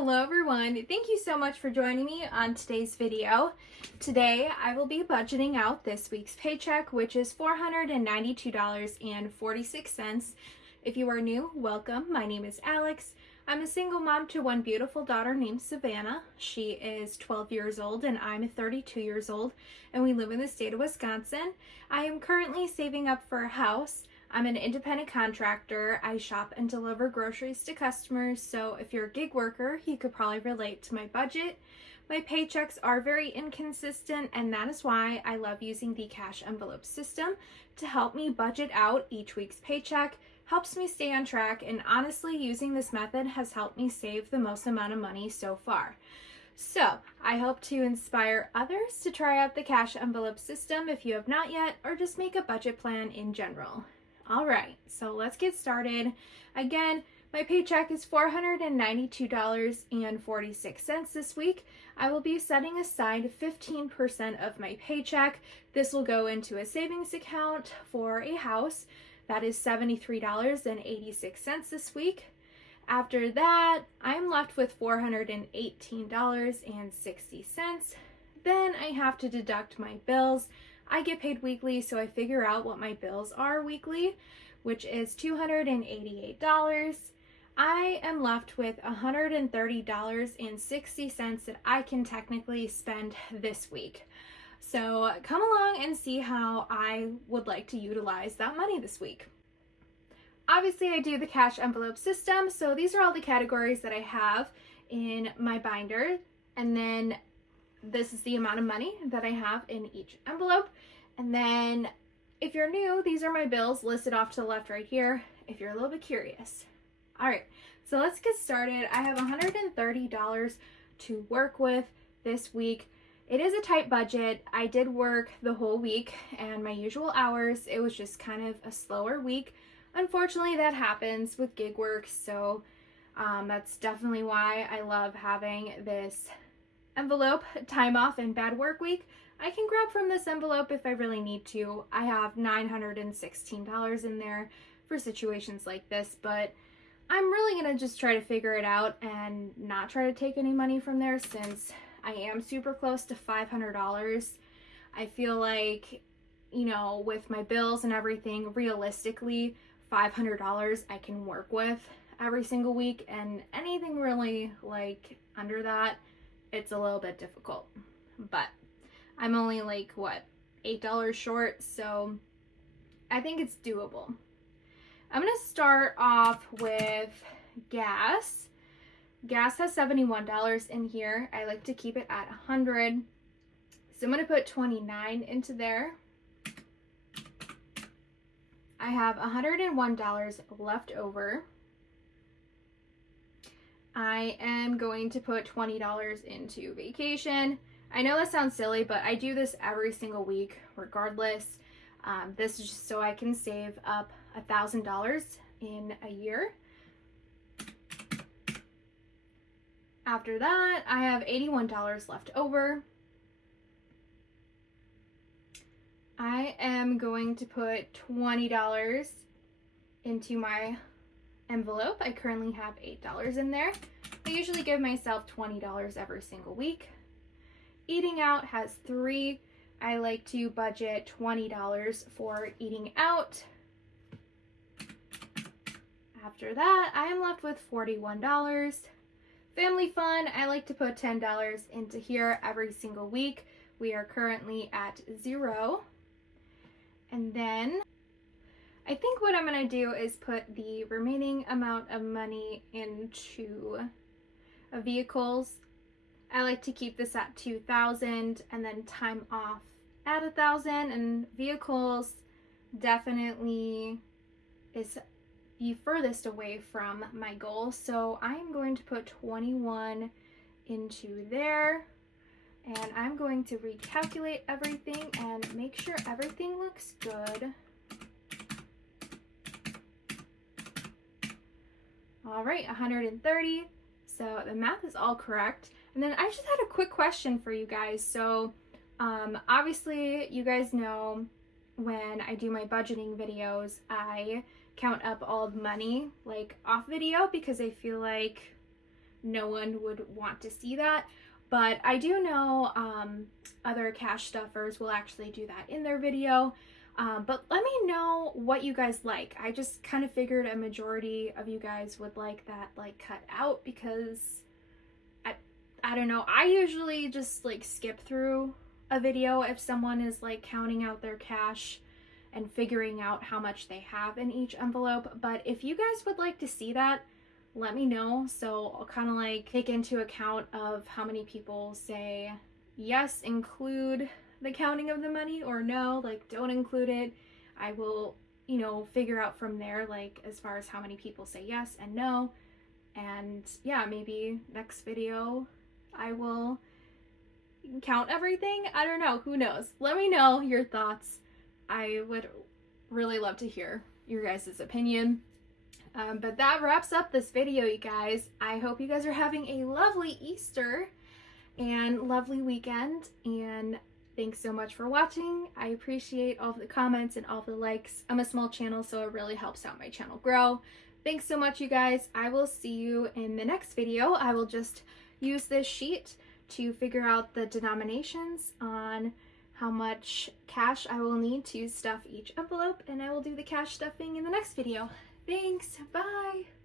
Hello everyone, thank you so much for joining me on today's video. Today I will be budgeting out this week's paycheck, which is $492.46. If you are new, welcome. My name is Alex. I'm a single mom to one beautiful daughter named Savannah. She is 12 years old and I'm 32 years old, and we live in the state of Wisconsin. I am currently saving up for a house. I'm an independent contractor. I shop and deliver groceries to customers, so if you're a gig worker, you could probably relate to my budget. My paychecks are very inconsistent, and that is why I love using the cash envelope system to help me budget out each week's paycheck. Helps me stay on track, and honestly, using this method has helped me save the most amount of money so far. So, I hope to inspire others to try out the cash envelope system if you have not yet, or just make a budget plan in general. Alright, so let's get started. Again, my paycheck is $492.46 this week. I will be setting aside 15% of my paycheck. This will go into a savings account for a house. That is $73.86 this week. After that, I'm left with $418.60. Then I have to deduct my bills. I get paid weekly, so I figure out what my bills are weekly, which is $288. I am left with $130.60 that I can technically spend this week. So come along and see how I would like to utilize that money this week. Obviously, I do the cash envelope system, so these are all the categories that I have in my binder, and then this is the amount of money that I have in each envelope. And then if you're new, these are my bills listed off to the left right here if you're a little bit curious. All right, so let's get started. I have $130 to work with this week. It is a tight budget. I did work the whole week and my usual hours. It was just kind of a slower week. Unfortunately, that happens with gig work, so that's definitely why I love having this envelope, time off and bad work week. I can grab from this envelope if I really need to. I have $916 in there for situations like this, but I'm really gonna just try to figure it out and not try to take any money from there since I am super close to $500. I feel like, you know, with my bills and everything, realistically, $500 I can work with every single week, and anything really like under that, it's a little bit difficult, but I'm only like, what, $8 short, so I think it's doable. I'm going to start off with gas. Gas has $71 in here. I like to keep it at $100, so I'm going to put $29 into there. I have $101 left over. I am going to put $20 into vacation. I know that sounds silly, but I do this every single week regardless. This is just so I can save up $1,000 in a year. After that, I have $81 left over. I am going to put $20 into my envelope. I currently have $8 in there. I usually give myself $20 every single week. Eating out has $3. I like to budget $20 for eating out. After that, I am left with $41. Family fun, I like to put $10 into here every single week. We are currently at $0. And then I think what I'm going to do is put the remaining amount of money into vehicles. I like to keep this at $2,000 and then time off at $1,000, and vehicles definitely is the furthest away from my goal. So I'm going to put 21 into there, and I'm going to recalculate everything and make sure everything looks good. All right, 130. So the math is all correct. And then I just had a quick question for you guys. So obviously you guys know when I do my budgeting videos, I count up all the money like off video because I feel like no one would want to see that. But I do know other cash stuffers will actually do that in their video. But let me know what you guys like. I just kind of figured a majority of you guys would like that like cut out, because I don't know, I usually just like skip through a video if someone is like counting out their cash and figuring out how much they have in each envelope. But if you guys would like to see that, let me know, so I'll kind of like take into account of how many people say yes, include the counting of the money, or no, like don't include it. I will, you know, figure out from there, like as far as how many people say yes and no. And yeah, maybe next video I will count everything. I don't know, who knows. Let me know your thoughts. I would really love to hear your guys' opinion. But that wraps up this video, you guys. I hope you guys are having a lovely Easter and lovely weekend, and thanks so much for watching. I appreciate all of the comments and all of the likes. I'm a small channel, so it really helps out my channel grow. Thanks so much, you guys. I will see you in the next video. I will just use this sheet to figure out the denominations on how much cash I will need to stuff each envelope, and I will do the cash stuffing in the next video. Thanks, bye!